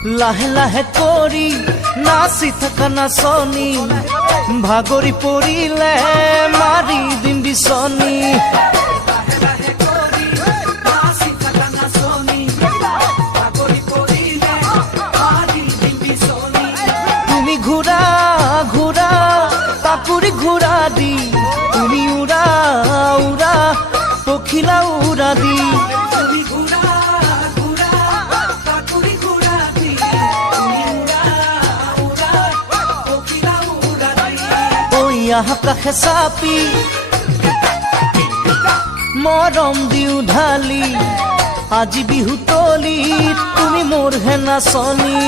লাহে লাহে কৰি নাচি থকা নাচনি ভাগৰি পৰিলে মাৰি দিম বিচনী তুমি ঘূৰা ঘূৰা তাকুৰি ঘূৰা দি তুমি উৰা উৰা পখিলা উৰা দি আকাশে চাপি মৰম দিও ঢালি আজি বিহুতলি তুমি মোৰ হে নাচনী